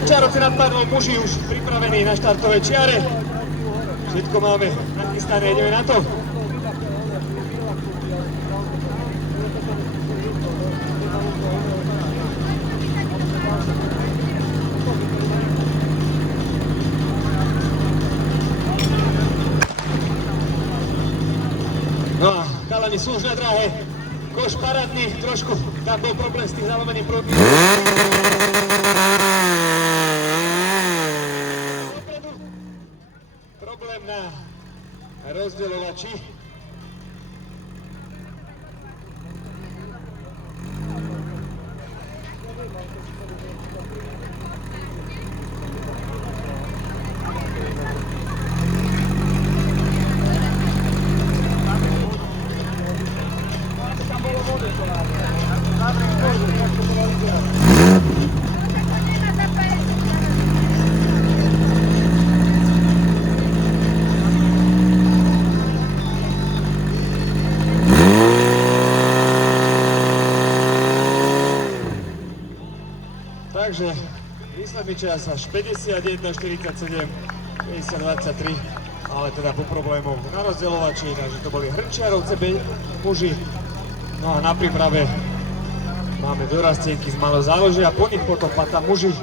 Hrnčiarovci nad Parnou, muži už pripravení na štartovej čiare. Všetko máme nachystané, ideme na to. No a chalani sú už na dráhe. Koš parádny, trošku tam bol problém s tým zalomeným prúdom. Problém na rozdeľovači. Takže výsledný čas až 51:47, 50:23, ale teda po problémoch na rozdeľovači, takže to boli Hrnčiarovce muži. No a na príprave máme dorazcenky z Malého Záložia, po nich potom Pata muži.